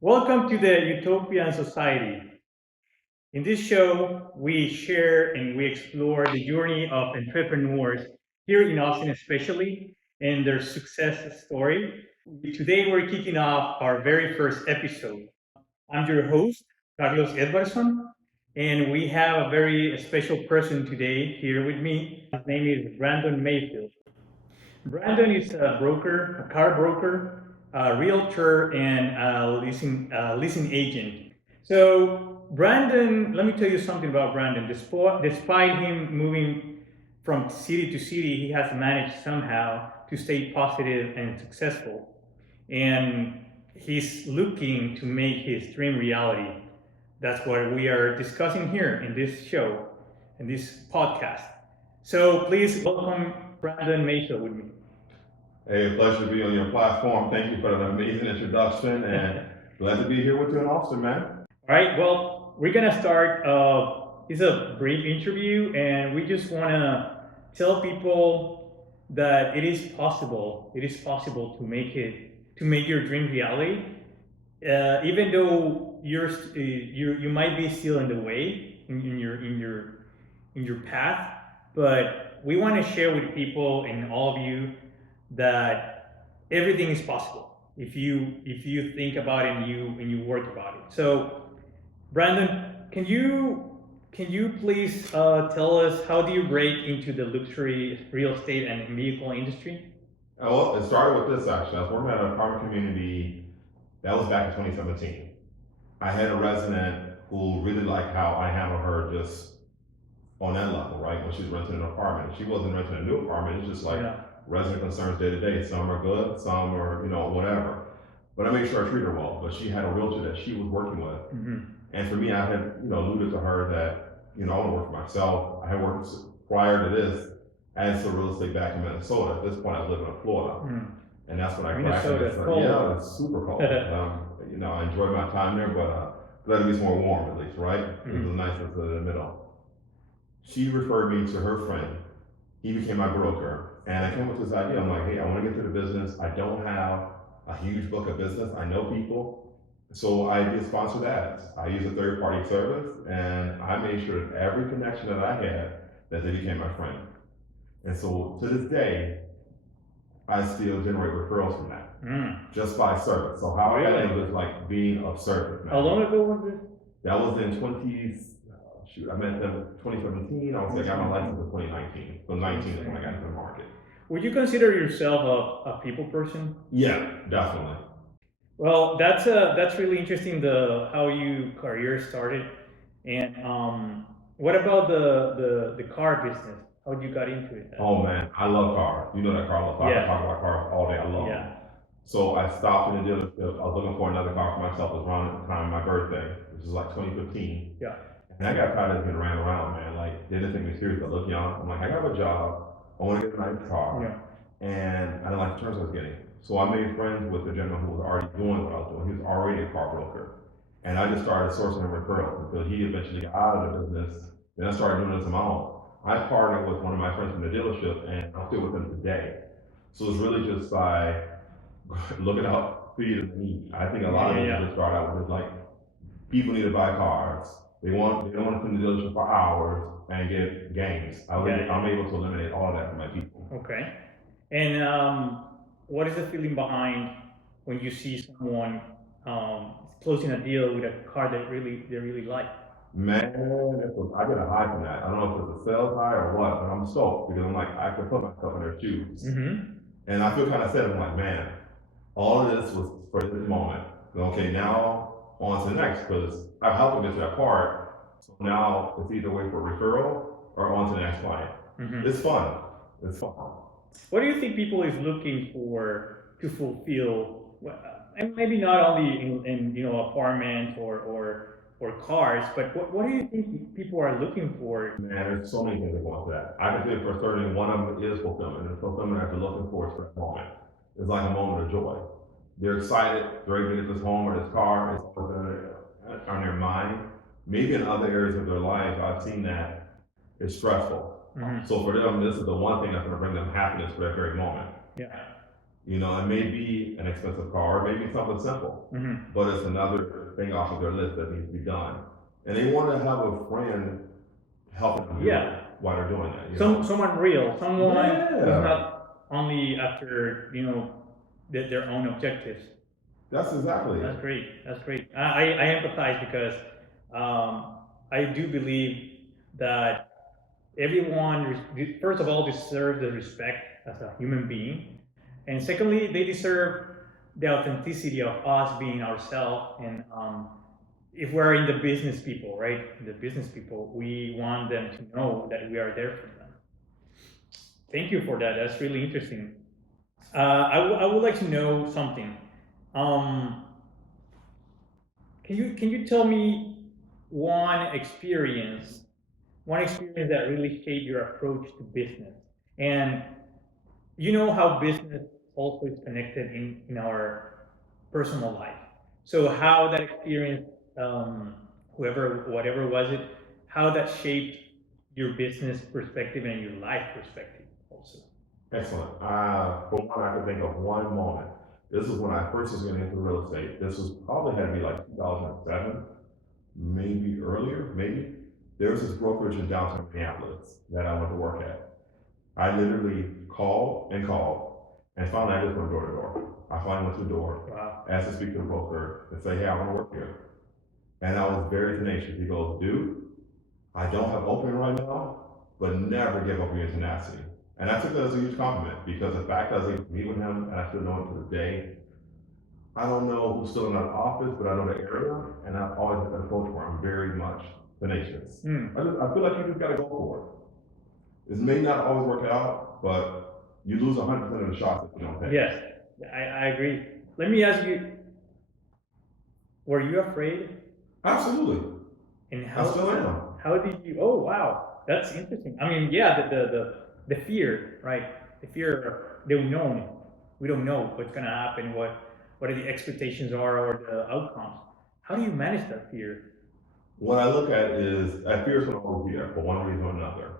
Welcome to the Utopian Society. In this show, we share and we explore the journey of entrepreneurs here in Austin, especially, and their success story. Today, we're kicking off our very first episode. I'm your host, Carlos Edwardson, and we have a very special person today here with me. His name is Brandon Mayfield. Brandon is a broker, a car broker, a realtor, and a leasing agent. So, Brandon, let me tell you something about Brandon. Despite him moving from city to city, he has managed somehow to stay positive and successful. And he's looking to make his dream reality. That's what we are discussing here in this show, in this podcast. So, please welcome Brandon Mayfield with me. Hey, a pleasure to be on your platform. Thank you for that amazing introduction, and glad to be here with you in Austin, man. All right, well, we're gonna start. It's a brief interview, and we just wanna tell people that it is possible. It is possible to make your dream reality, even though you might be still in the way in your path. But we want to share with people and all of you that everything is possible if you think about it and you work about it. So, Brandon, can you please tell us how do you break into the luxury real estate and vehicle industry? Well, it started with this actually. I was working at an apartment community that was back in 2017. I had a resident who really liked how I handled her just on that level, right? When she was renting an apartment. She wasn't renting a new apartment, it's just like Yeah. resident concerns day to day. Some are good, some are, whatever. But I made sure I treated her well. But she had a realtor that she was working with. Mm-hmm. And for me, I had, alluded to her that, I want to work for myself. I had worked prior to this as a real estate back in Minnesota. At this point, I was living in Florida. Mm. And that's when I Minnesota, practiced. cold. Yeah, it's super cold. I enjoyed my time there, but glad to be more warm at least, right? It was nice in the middle. She referred me to her friend. He became my broker. And I came up with this idea. I'm like, hey, I want to get to the business. I don't have a huge book of business. I know people. So I did sponsored ads. I used a third party service and I made sure that every connection that I had, that they became my friend. And so to this day, I still generate referrals from that. Just by service. So how I got into this, like being of service. How long ago was this? That was in I met them in 2017. I got my license in 2019. So 19 is when I got into the market. Would you consider yourself a people person? Yeah, definitely. Well, that's really interesting. How you career started, and what about the car business? How you got into it? Oh man, I love cars. You know that car. I Yeah. can talk about cars all day. I love them. So I stopped in the dealership. I was looking for another car for myself. It was around the time of my birthday, which is like 2015. Yeah. And I got tired of being ran around, man. Like, they didn't take me serious. I look young. I'm like, I got a job. I want to get a nice car. Yeah. And I didn't like the terms I was getting. So I made friends with the gentleman who was already doing what I was doing. He was already a car broker. And I just started sourcing him referrals until he eventually got out of the business. Then I started doing this on my own. I partnered with one of my friends from the dealership and I'm still with him today. So it's really just by looking out for you the need. I think a lot of people just start out with like, people need to buy cars. They don't want to come to the dealership for hours and get games. I'm able to eliminate all of that for my people. Okay. And what is the feeling behind when you see someone closing a deal with a car that they really like? Man, I get a high from that. I don't know if it's a sales high or what, but I'm stoked because I'm like, I can put myself in their shoes. Mm-hmm. And I feel kind of sad. I'm like, man, all of this was for this moment. Okay, now on to the next, because I've helped them get to that part. So now it's either wait for a referral or on to the next client. Mm-hmm. It's fun. It's fun. What do you think people is looking for to fulfill? And maybe not only in apartments or cars, but what do you think people are looking for? Man, there's so many things that go into that. I can say for certain one of them is fulfillment. And fulfillment that they're looking for is for that moment. It's like a moment of joy. They're excited, they're able to get this home or this car, it's on their mind. Maybe in other areas of their life, I've seen that it's stressful. Mhm. So for them, this is the one thing that's going to bring them happiness for that very moment. Yeah. It may be an expensive car, maybe something simple, but it's another thing off of their list that needs to be done. And they want to have a friend helping them do it while they're doing that. Someone real, someone who's Yeah, not only after their own objectives. that's exactly That's it. great. That's great. I empathize because I do believe that everyone, first of all, deserves the respect as a human being, and secondly, they deserve the authenticity of us being ourselves. And if we're in the business people, right, the business people, we want them to know that we are there for them. Thank you for that. That's really interesting. I would like to know something. Um, can you tell me one experience, one experience that really shaped your approach to business? And you know how business also is connected in our personal life. So how that experience, whatever was it, how that shaped your business perspective and your life perspective also. Excellent. For one, I can think of one moment. This is when I first was getting into real estate. This was probably had to be like 2007, maybe earlier, maybe. There was this brokerage in downtown Minneapolis that I went to work at. I literally called and finally I just went door to door. I finally went to the door, Wow. asked to speak to the broker, and say, hey, I want to work here. And I was very tenacious. He goes, dude, I don't have opening right now, but never give up your tenacity. And I took that as a huge compliment because the fact that I was able to meet with him and I still know him to this day, I don't know who's still in that office, but I know the area, and I've always had that approach where I'm very much tenacious. I feel like you just got to go for it. It may not always work out, but you lose 100% of the shots if you don't take. Yes, I agree. Let me ask you, were you afraid? Absolutely. And I still am. how did you? Oh wow, that's interesting. I mean, yeah, the fear, right? The fear of the unknown. We don't know what's gonna happen, what the expectations are or the outcomes. How do you manage that fear? What I look at is that fear is going to always be there for one reason or another.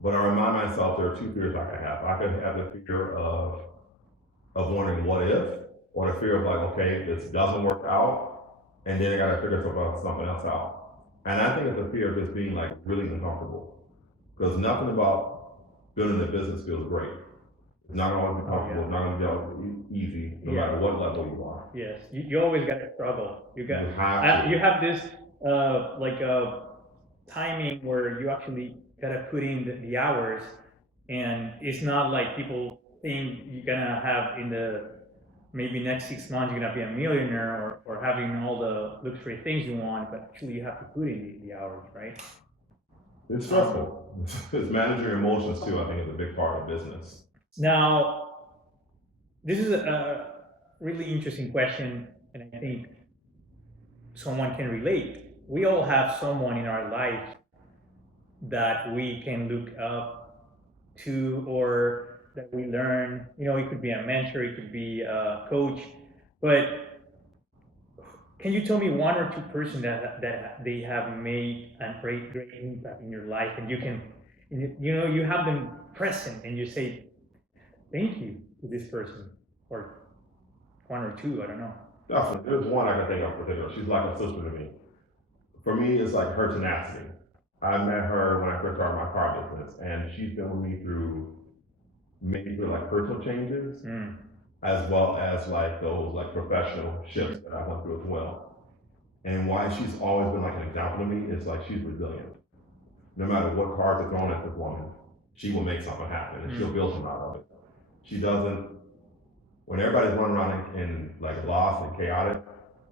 But I remind myself there are two fears I could have. I could have the fear of wondering what if, or the fear of like, okay, this doesn't work out, and then I gotta figure something else out. And I think it's a fear of just being like really uncomfortable. Because nothing about building a business feels great. It's not gonna always be comfortable, it's not gonna be always easy, no matter what level you are. Yes, you always got to struggle. You have to. you have this like timing where you actually gotta put in the hours, and it's not like people think you're gonna have in the maybe next 6 months you're gonna be a millionaire or having all the luxury things you want, but actually you have to put in the hours, right? It's stressful. It's managing your emotions too, I think, is a big part of business. Now, this is a really interesting question, and I think someone can relate. We all have someone in our life that we can look up to or that we learn. It could be a mentor, it could be a coach, but can you tell me one or two person that they have made a great impact in your life, and you have them present, and you say thank you to this person, or one or two, I don't know. Definitely. There's one I can think of in particular. She's like a sister to me. For me, it's like her tenacity. I met her when I first started my car business, and she's been with me through major like personal changes, as well as like those like professional shifts that I went through as well. And why she's always been like an example to me is like she's resilient. No matter what cards are thrown at this woman, she will make something happen and she'll build something out of it. She doesn't. When everybody's running around in like lost and chaotic,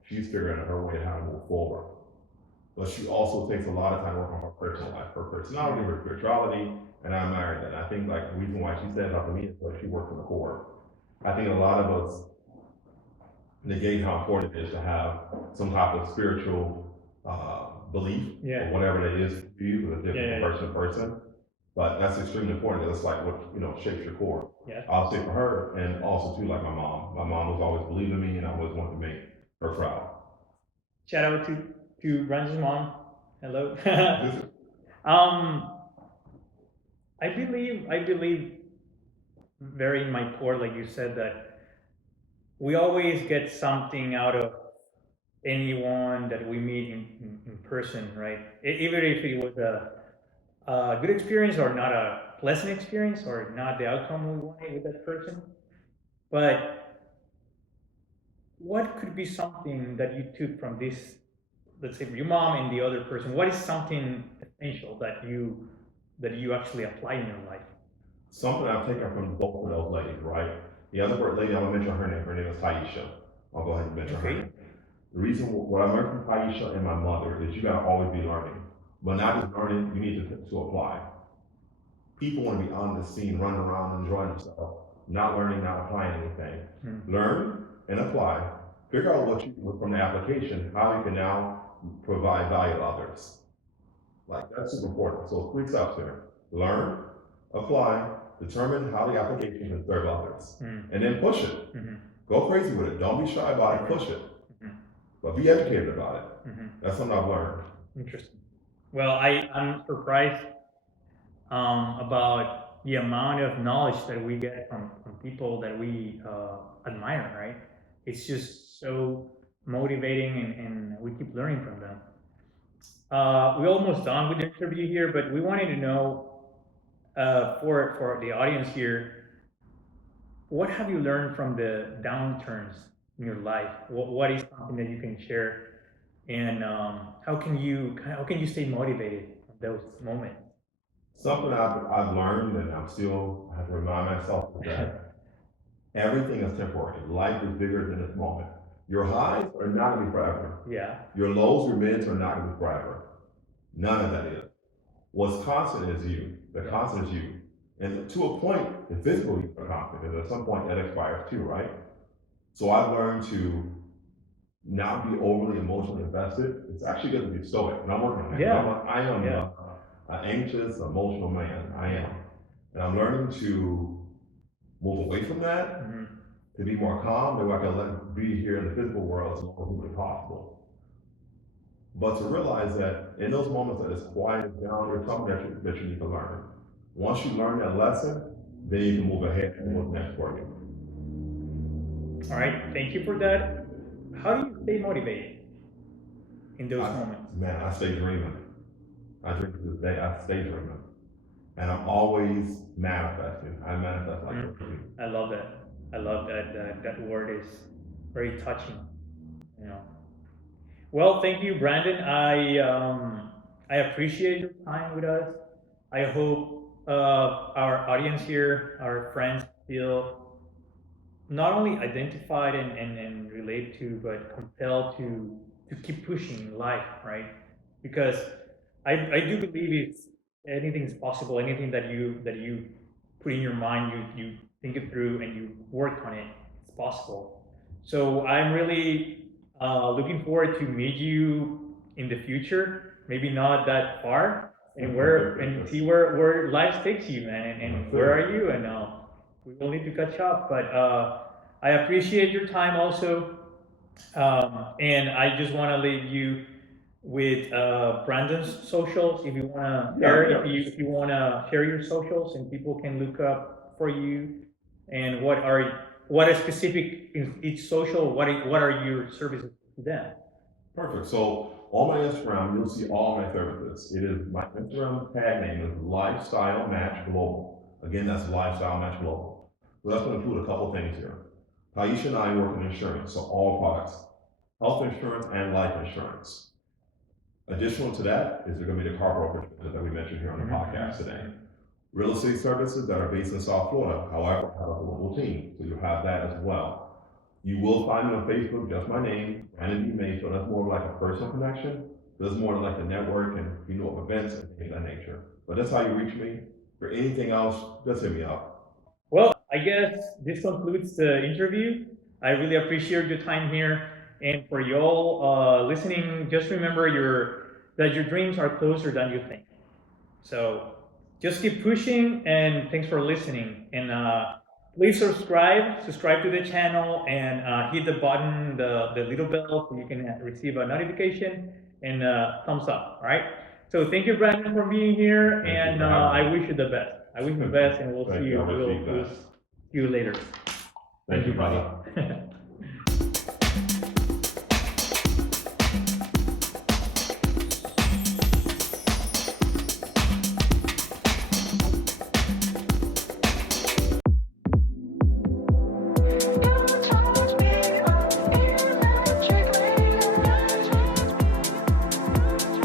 she's figuring out her way and how to move forward. But she also takes a lot of time working on her personal life, her personality, her spirituality, and I admire that. And I think like the reason why she stands out to me is because she works in the core. I think a lot of us negate how important it is to have some type of spiritual belief, or whatever it is for you, because it's different from person to person. But that's extremely important. That's like what shapes your core. Yeah. I'll say for her, and also too like my mom. My mom was always believing in me, and I always wanted to make her proud. Shout out to Brandon's mom. Hello. I believe very in my core, like you said, that we always get something out of anyone that we meet in person, right? Even if it was a good experience or not a pleasant experience or not the outcome we wanted with that person. But what could be something that you took from this, let's say your mom and the other person? What is something essential that you actually apply in your life? Something I've taken from both of those ladies, right? The other lady, I'm gonna mention her name. Her name is Taisha. I'll go ahead and mention her Okay. name. The reason what I learned from Taisha and my mother is you gotta always be learning, but not just learning. You need to apply. People want to be on the scene, running around, enjoying themselves, not learning, not applying anything. Learn and apply. Figure out what you from the application, how you can now provide value to others. Like that's super important. So 3 steps here: learn, apply, determine how the application can serve others, and then push it. Go crazy with it. Don't be shy about it. Push it, but be educated about it. That's something I've learned. Interesting. Well, I'm surprised about the amount of knowledge that we get from people that we admire, right? It's just so motivating and we keep learning from them. We're almost done with the interview here, but we wanted to know for the audience here, what have you learned from the downturns in your life? What is something that you can share, and how can you stay motivated in those moments? Something I've learned, and I'm still I have to remind myself of that everything is temporary. Life is bigger than this moment. Your highs are not gonna be forever. Yeah. Your lows, your mids are not gonna be forever. None of that is. What's constant is you. The constant is you. And to a point, the physical you are constant, because at some point that expires too, right? So I've learned to not be overly emotionally invested. It's actually good to be stoic, and I'm working on that. Yeah. I am Yeah. an anxious, emotional man. I am. And I'm learning to move away from that, to be more calm, that way I can be here in the physical world as long as humanly possible. But to realize that in those moments that it's quiet down, there's something that you need to learn. Once you learn that lesson, then you can move ahead and what's next for you. All right. Thank you for that. How do you stay motivated in those moments? Man, I stay dreaming. I dream to this day. I stay dreaming. And I'm always manifesting. I manifest like a dream. I love that. I love that. That word is very touching. You know. Well, thank you, Brandon. I appreciate your time with us. I hope our audience here, our friends, feel not only identified and relate to, but compelled to keep pushing in life, right? Because I do believe it's anything's possible. Anything that you put in your mind, you think it through and you work on it, it's possible. So I'm really looking forward to meet you in the future. Maybe not that far, and see where life takes you, man. And where are you? And we will need to catch up. But I appreciate your time also, and I just want to leave you with Brandon's socials. If you want to share, if you want to share your socials, and people can look up for you, and what are specific in each social. What are your services to them? Perfect. So on my Instagram, you'll see all my services. It is my Instagram tag name is Lifestyle Match Global. Again, that's Lifestyle Match Global. So that's going to include a couple things here. Taisha and I work in insurance, so all products, health insurance and life insurance. Additional to that is there going to be the car brokerage business that we mentioned here on the podcast today. Real estate services that are based in South Florida, however, have a global team, so you'll have that as well. You will find me on Facebook, just my name, Brandon Mayfield. That's more like a personal connection. That's more like the network and events and things of that nature. But that's how you reach me. For anything else, just hit me up. Well, I guess this concludes the interview. I really appreciate your time here. And for you all listening, just remember that your dreams are closer than you think. So just keep pushing, and thanks for listening. And please subscribe to the channel, and hit the button, the little bell, so you can receive a notification, and thumbs up. All right. So thank you, Brandon, for being here, and I wish you the best. I wish you the best, and we'll see you. We'll see you later. Thank you, brother.